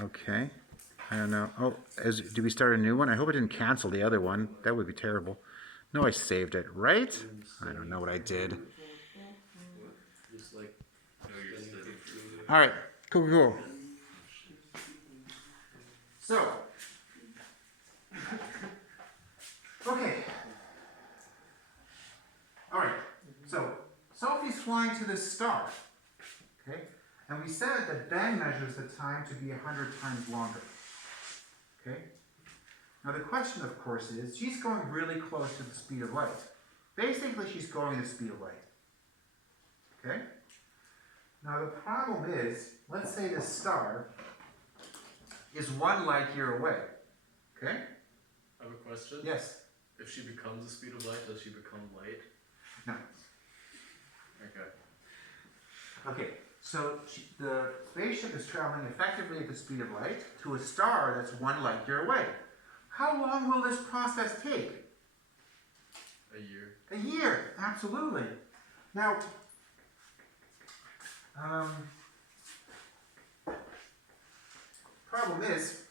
Okay. I don't know. Oh, do we start a new one? I hope it didn't cancel the other one. That would be terrible. No, I saved it, right? I don't know what I did. Just like All right. Cool, cool. So, okay. All right. So, Sophie's flying to this star. Okay? And we said that Ben measures the time to be 100 times longer. Okay? Now the question, of course, is she's going really close to the speed of light. Basically, she's going the speed of light. Okay? Now the problem is, let's say the star is 1 light year away. Okay? I have a question. Yes? If she becomes the speed of light, does she become light? No. Okay. Okay, so the spaceship is traveling effectively at the speed of light to a star that's 1 light year away. How long will this process take? A year. A year, absolutely. Now, problem is,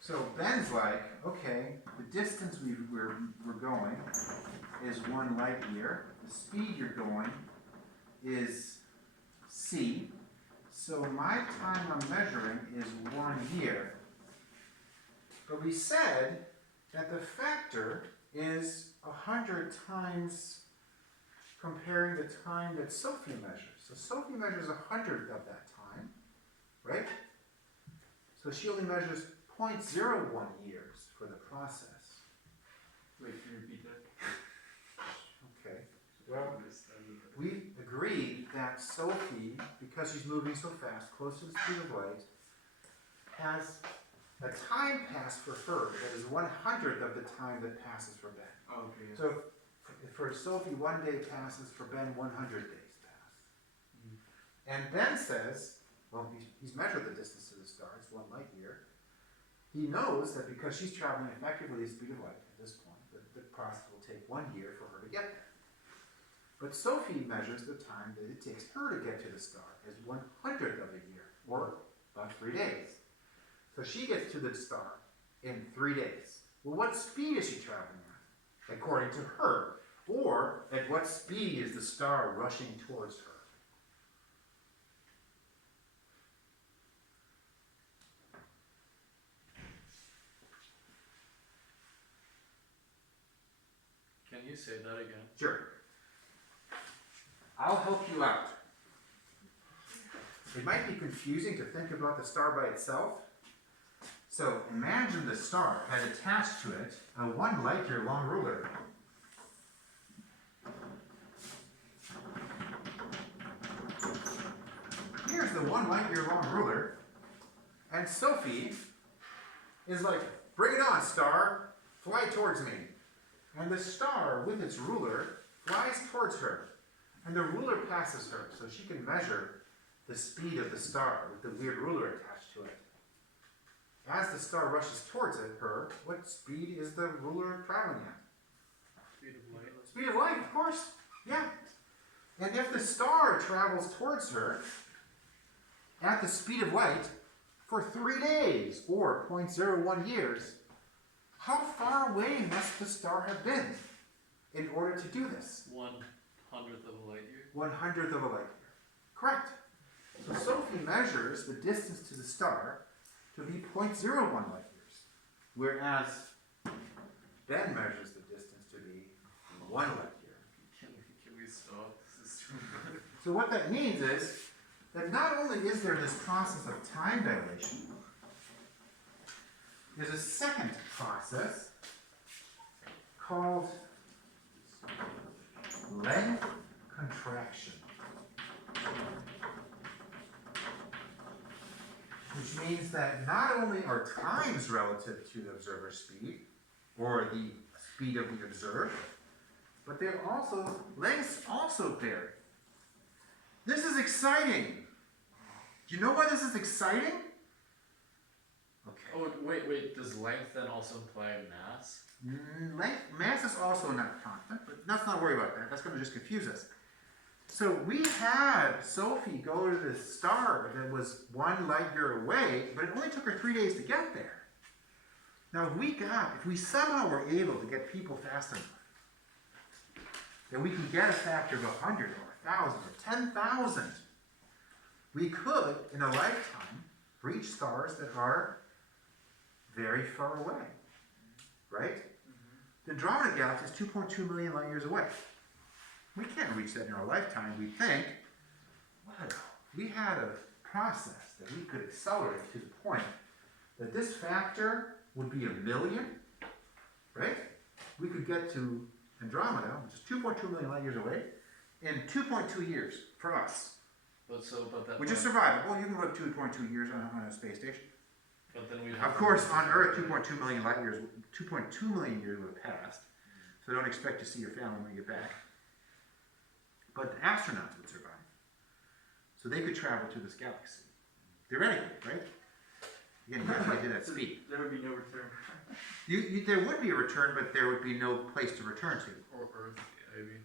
so Ben's like, okay, the distance we're going is 1 light year. The speed you're going is c. So my time I'm measuring is 1 year. But we said that the factor is 100 times comparing the time that Sophie measures. So Sophie measures 100th of that time, right? So she only measures 0.01 years for the process. Wait, can you repeat that? Okay. Well, we agreed that Sophie, because she's moving so fast, close to the speed of light, has a time pass for her that is 100th of the time that passes for Ben. Oh, okay. Yeah. So for Sophie, 1 day passes, for Ben, 100 days pass. And Ben says, well, he's measured the distance to the star, it's 1 light year. He knows that because she's traveling effectively at the speed of light at this point, the process will take 1 year for her to get there. But Sophie measures the time that it takes her to get to the star as 100th of a year, or about 3 days. So she gets to the star in 3 days. Well, what speed is she traveling at, according to her? Or at what speed is the star rushing towards her? Can you say that again? Sure. I'll help you out. It might be confusing to think about the star by itself. So imagine the star has attached to it a 1 light year long ruler. Here's the 1 light year long ruler, and Sophie is like, bring it on, star, fly towards me. And the star, with its ruler, flies towards her. And the ruler passes her, so she can measure the speed of the star with the weird ruler attached to it. As the star rushes towards her, what speed is the ruler traveling at? Speed of light. Speed of light, of course. Yeah. And if the star travels towards her at the speed of light for 3 days, or 0.01 years, how far away must the star have been in order to do this? 1/100th of a light year. 100th of a light year. Correct. So Sophie measures the distance to the star to be 0.01 light years, whereas Ben measures the distance to be 1 light year. Can we stop? This is too much. So what that means is that not only is there this process of time dilation, there's a second process called length contraction, which means that not only are times relative to the observer's speed, or the speed of the observed, but they're also, lengths also vary. This is exciting. Do you know why this is exciting? Okay. Oh, wait. Does length then also imply mass? Mass is also not constant, but let's not worry about that. That's going to just confuse us. So we had Sophie go to this star that was 1 light year away, but it only took her 3 days to get there. Now if we somehow were able to get people fast enough, then we can get a factor of 100 or 1,000 or 10,000. We could, in a lifetime, reach stars that are very far away, right? The Andromeda Galaxy is 2.2 million light years away. We can't reach that in our lifetime. We think, well, we had a process that we could accelerate to the point that this factor would be 1 million, right? We could get to Andromeda, which is 2.2 million light years away, in 2.2 years for us. But that Which is survivable. You can live 2.2 years on a space station. But then we Of course, on Earth, 2.2 million light years, 2.2 million years would have passed. So don't expect to see your family when you get back. But the astronauts would survive. So they could travel to this galaxy. Theoretically, right? Again, you have to get to that speed. There would be no return. There would be a return, but there would be no place to return to. Or Earth, maybe.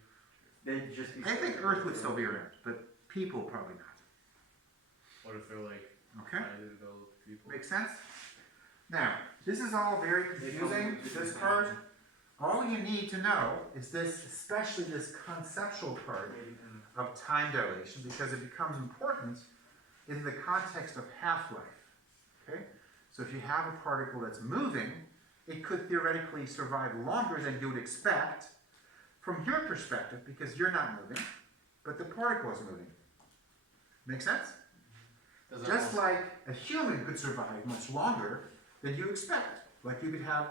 They'd just be. I think Earth would still be around, but people probably not. What if they're like Okay? highly developed people? Make sense? Now, this is all very confusing, this part. All you need to know is this, especially this conceptual part of time dilation, because it becomes important in the context of half-life. Okay? So if you have a particle that's moving, it could theoretically survive longer than you would expect from your perspective, because you're not moving, but the particle is moving. Make sense? Does that Just also- like a human could survive much longer than you expect. Like you could have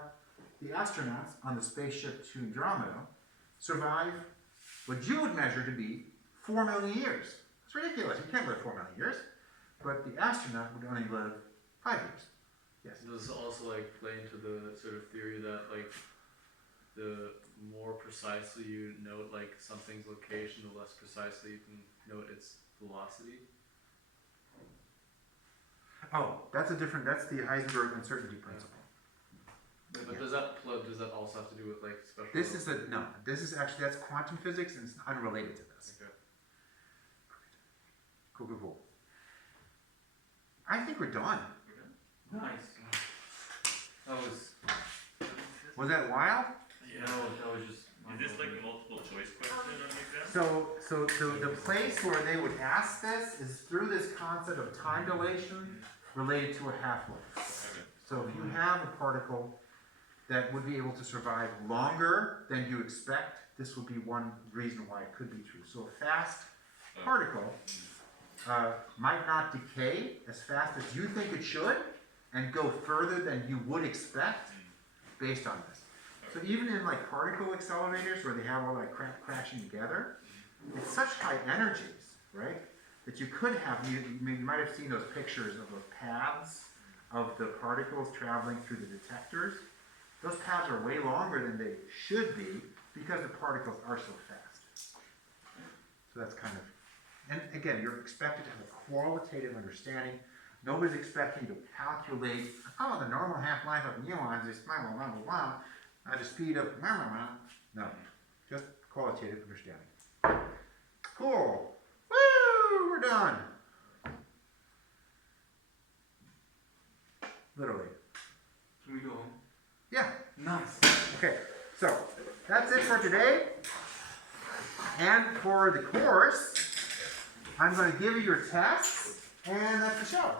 the astronauts on the spaceship to Andromeda survive what you would measure to be 4 million years. It's ridiculous. You can't live 4 million years. But the astronaut would only live 5 years. Yes. Does this also like play into the sort of theory that like the more precisely you note like something's location, the less precisely you can note its velocity? Oh, that's the Heisenberg uncertainty principle. But Yeah. does that also have to do with like special? This is actually, that's quantum physics and it's unrelated to this. Okay. Cool. I think we're done. Nice. That was. Was that wild? Yeah. That was just. Is this like a multiple choice question on the exam? So the place where they would ask this is through this concept of time dilation related to a half-life. So if you have a particle that would be able to survive longer than you expect, this would be one reason why it could be true. So a fast particle might not decay as fast as you think it should and go further than you would expect based on this. So even in like particle accelerators where they have all that crap crashing together, it's such high energies, right? That you could have, you might have seen those pictures of the paths of the particles traveling through the detectors. Those paths are way longer than they should be because the particles are so fast. So that's kind of, and again, you're expected to have a qualitative understanding. Nobody's expecting you to calculate, oh, the normal half-life of muons is blah, blah, blah, blah, blah. The speed of blah, blah, blah. No, just qualitative understanding. Cool. Woo, we're done. Literally. Can we go home? Yeah. Nice. Okay, so that's it for today. And for the course, I'm going to give you your tests, and that's the show.